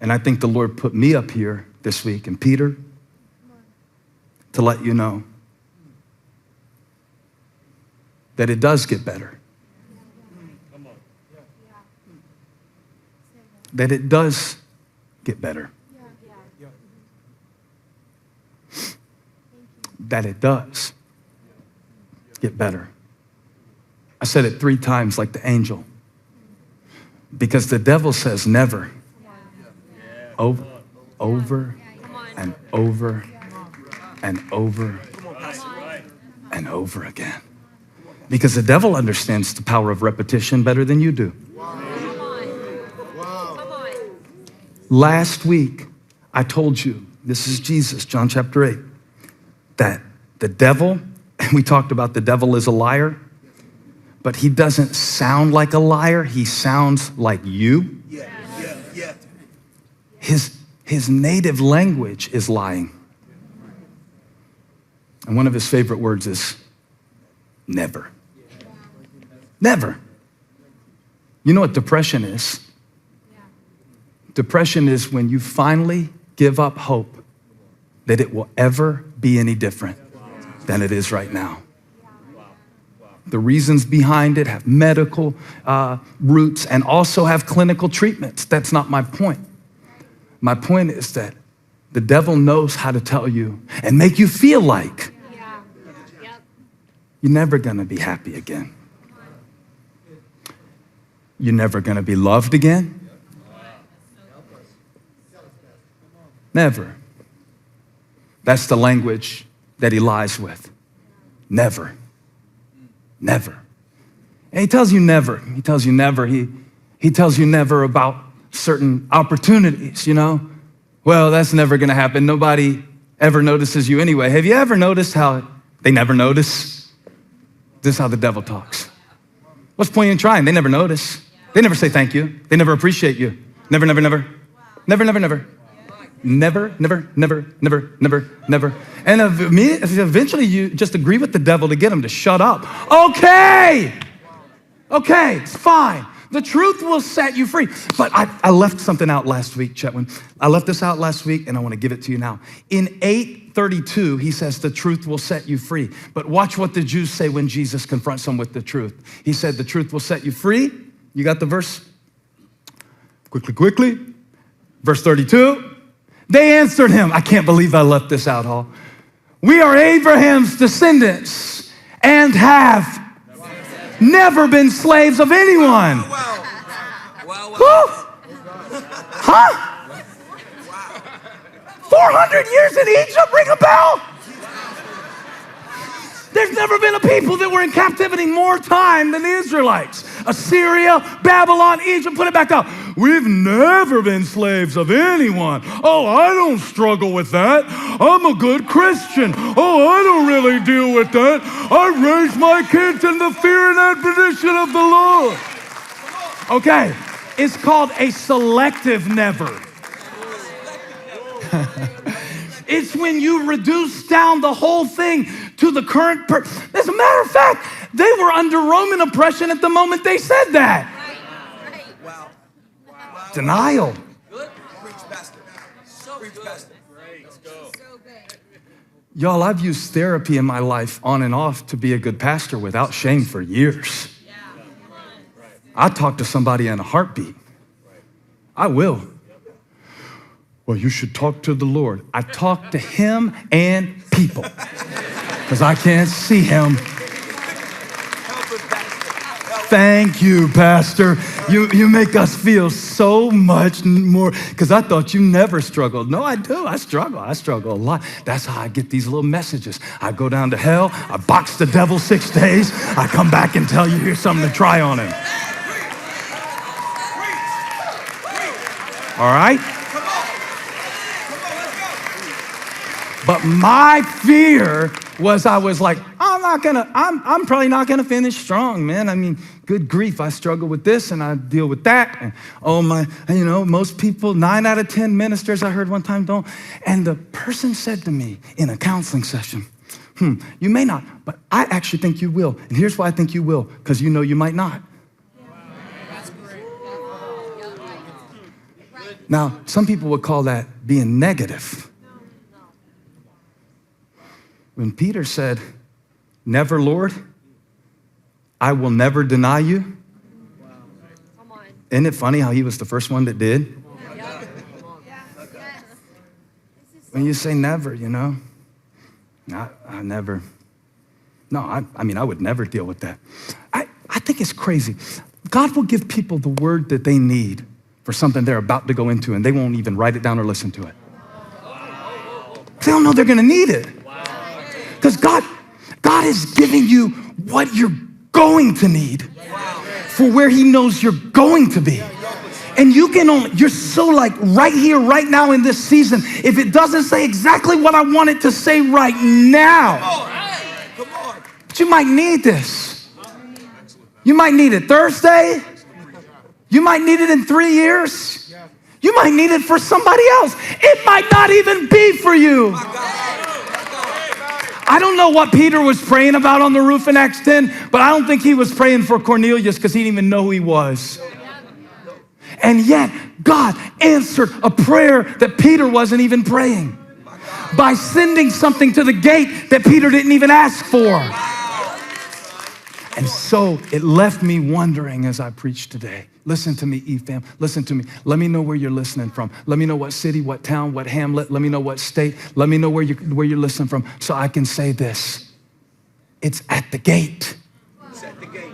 And I think the Lord put me up here this week, and Peter, to let you know that it does get better. That it does get better. That it does get better. I said it 3 times like the angel. Because the devil says never. Over and over and over and over again. Because the devil understands the power of repetition better than you do. Last week, I told you, this is Jesus, John chapter 8, that the devil, and we talked about the devil is a liar, but he doesn't sound like a liar. He sounds like you. His native language is lying. And one of his favorite words is never. Never. You know what depression is? Depression is when you finally give up hope that it will ever be any different than it is right now. The reasons behind it have medical roots and also have clinical treatments. That's not my point. My point is that the devil knows how to tell you and make you feel like you're never gonna be happy again. You're never gonna be loved again. Never. That's the language that he lies with. Never. Never. And he tells you never. He tells you never. He tells you never about certain opportunities, you know? Well, that's never gonna happen. Nobody ever notices you anyway. Have you ever noticed how they never notice? This is how the devil talks. What's the point in trying? They never notice. They never say thank you. They never appreciate you. Never, never, never. Never, never, never. Never, never, never, never, never, never. And eventually you just agree with the devil to get him to shut up. Okay, it's fine. The truth will set you free. But I left something out last week, Chetwin. I left this out last week, and I want to give it to you now. In 8:32, he says, the truth will set you free. But watch what the Jews say when Jesus confronts them with the truth. He said, the truth will set you free. You got the verse? Quickly. Verse 32. They answered him. I can't believe I left this out, Hall. We are Abraham's descendants and have never been slaves of anyone. Huh? 400 years in Egypt, ring a bell? There's never been a people that were in captivity more time than the Israelites. Assyria, Babylon, Egypt, put it back up. We've never been slaves of anyone. Oh, I don't struggle with that. I'm a good Christian. Oh, I don't really deal with that. I raise my kids in the fear and admonition of the Lord. Okay, it's called a selective never. It's when you reduce down the whole thing to the current As a matter of fact, they were under Roman oppression at the moment they said that. Right. Wow. Denial. Good. Preach, Pastor. Preach, Pastor. Let's go. Y'all, I've used therapy in my life on and off to be a good pastor without shame for years. I talk to somebody in a heartbeat. I will. Well, you should talk to the Lord. I talk to him and people because I can't see him. Thank you, Pastor. You make us feel so much more, because I thought you never struggled. No, I do. I struggle a lot. That's how I get these little messages. I go down to hell. I box the devil 6 days. I come back and tell you, here's something to try on him. All right? But my fear was, I was like, I'm probably not gonna finish strong, man. I mean, good grief, I struggle with this and I deal with that. And oh my, most people, 9 out of 10 ministers I heard one time don't. And the person said to me in a counseling session, you may not, but I actually think you will. And here's why I think you will, because you know you might not. That's great. Now, some people would call that being negative. When Peter said, never, Lord, I will never deny you. Isn't it funny how he was the first one that did? When you say never, you know, I never, no, I mean, I would never deal with that. I think it's crazy. God will give people the word that they need for something they're about to go into, and they won't even write it down or listen to it. They don't know they're gonna need it. Because God is giving you what you're going to need for where he knows you're going to be. And you're so like right here, right now in this season, if it doesn't say exactly what I want it to say right now, but you might need this. You might need it Thursday. You might need it in 3 years. You might need it for somebody else. It might not even be for you. I don't know what Peter was praying about on the roof in Acts 10, but I don't think he was praying for Cornelius because he didn't even know who he was. And yet, God answered a prayer that Peter wasn't even praying by sending something to the gate that Peter didn't even ask for. And so it left me wondering as I preached today. Listen to me, E-fam. Listen to me. Let me know where you're listening from. Let me know what city, what town, what hamlet. Let me know what state. Let me know where you're listening from so I can say this. It's at the gate. It's at the gate.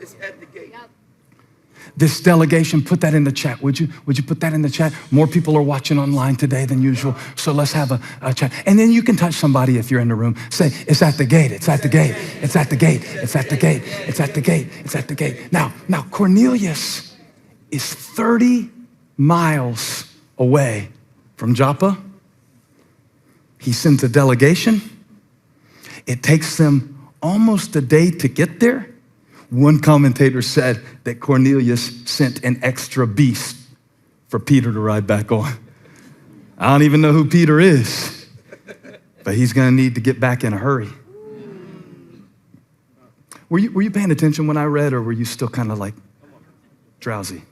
It's at the gate. This delegation, put that in the chat, would you? Would you put that in the chat? More people are watching online today than usual, so let's have a chat. And then you can touch somebody if you're in the room. Say, it's at the gate, it's at the gate, it's at the gate, it's at the gate, it's at the gate, it's at the gate. Now Cornelius is 30 miles away from Joppa. He sends a delegation. It takes them almost a day to get there. One commentator said that Cornelius sent an extra beast for Peter to ride back on. I don't even know who Peter is, but he's gonna need to get back in a hurry. Were you paying attention when I read, or were you still kind of like drowsy?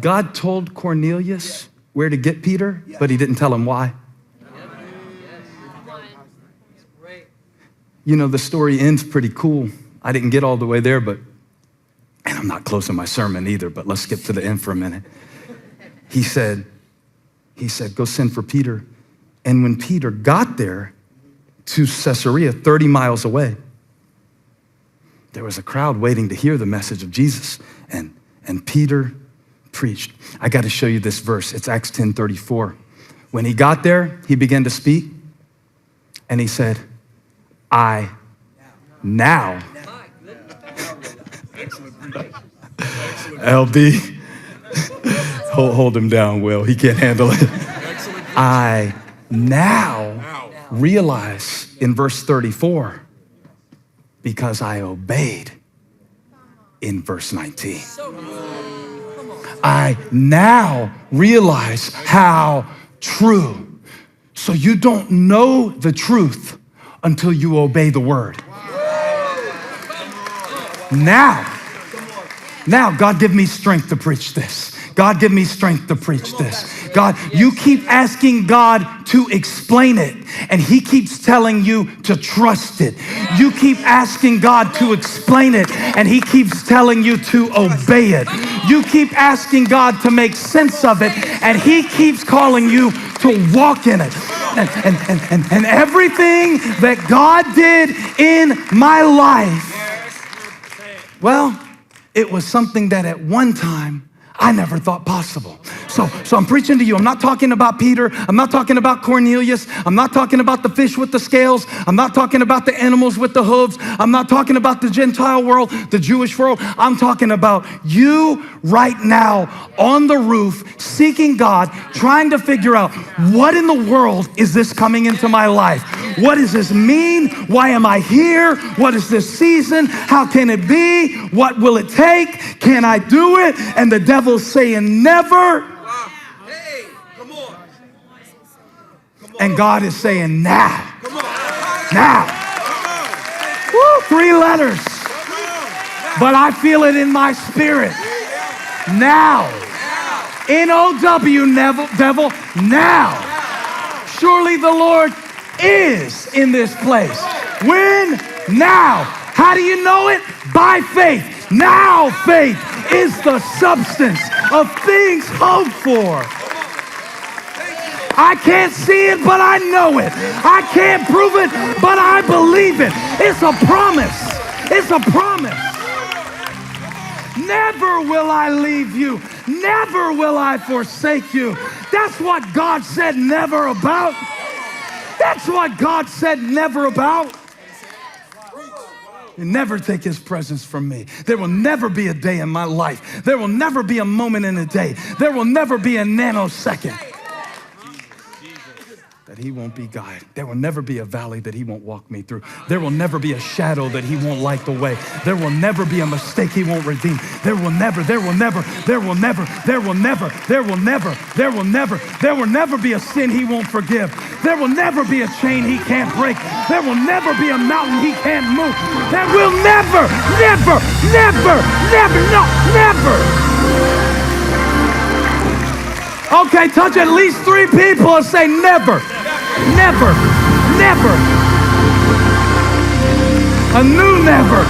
God told Cornelius where to get Peter, but he didn't tell him why. You know, the story ends pretty cool. I didn't get all the way there, and I'm not closing my sermon either, but let's skip to the end for a minute. He said, go send for Peter. And when Peter got there to Caesarea, 30 miles away, there was a crowd waiting to hear the message of Jesus. And Peter preached. I got to show you this verse. It's Acts 10:34. When he got there, he began to speak, and he said, I now. LB, hold him down, Will. He can't handle it. I now realize in verse 34, because I obeyed in verse 19. I now realize how true. So you don't know the truth until you obey the word. Now, God, give me strength to preach this. God, give me strength to preach this. God, you keep asking God to explain it, and he keeps telling you to trust it. You keep asking God to explain it, and he keeps telling you to obey it. You keep asking God to make sense of it, and he keeps calling you to walk in it. And everything that God did in my life, well, it was something that at one time I never thought possible. So I'm preaching to you. I'm not talking about Peter. I'm not talking about Cornelius. I'm not talking about the fish with the scales. I'm not talking about the animals with the hooves. I'm not talking about the Gentile world, the Jewish world. I'm talking about you right now on the roof, seeking God, trying to figure out what in the world is this coming into my life? What does this mean? Why am I here? What is this season? How can it be? What will it take? Can I do it? And the devil's saying never. Hey, come on. And God is saying now. Now. Woo, 3 letters. But I feel it in my spirit. Now. N-O-W, devil, now. Surely the Lord is in this place. When? Now. How do you know it? By faith. Now faith is the substance of things hoped for. I can't see it, but I know it. I can't prove it, but I believe it. It's a promise. It's a promise. Never will I leave you. Never will I forsake you. That's what God said never about. That's what God said never about. You never take his presence from me. There will never be a day in my life. There will never be a moment in a day. There will never be a nanosecond that he won't be God. There will never be a valley that he won't walk me through. There will never be a shadow that he won't light the way. There will never be a mistake he won't redeem. There will never be a sin he won't forgive. There will never be a chain he can't break. There will never be a mountain he can't move. There will never. Okay, touch at least 3 people and say never. A new never.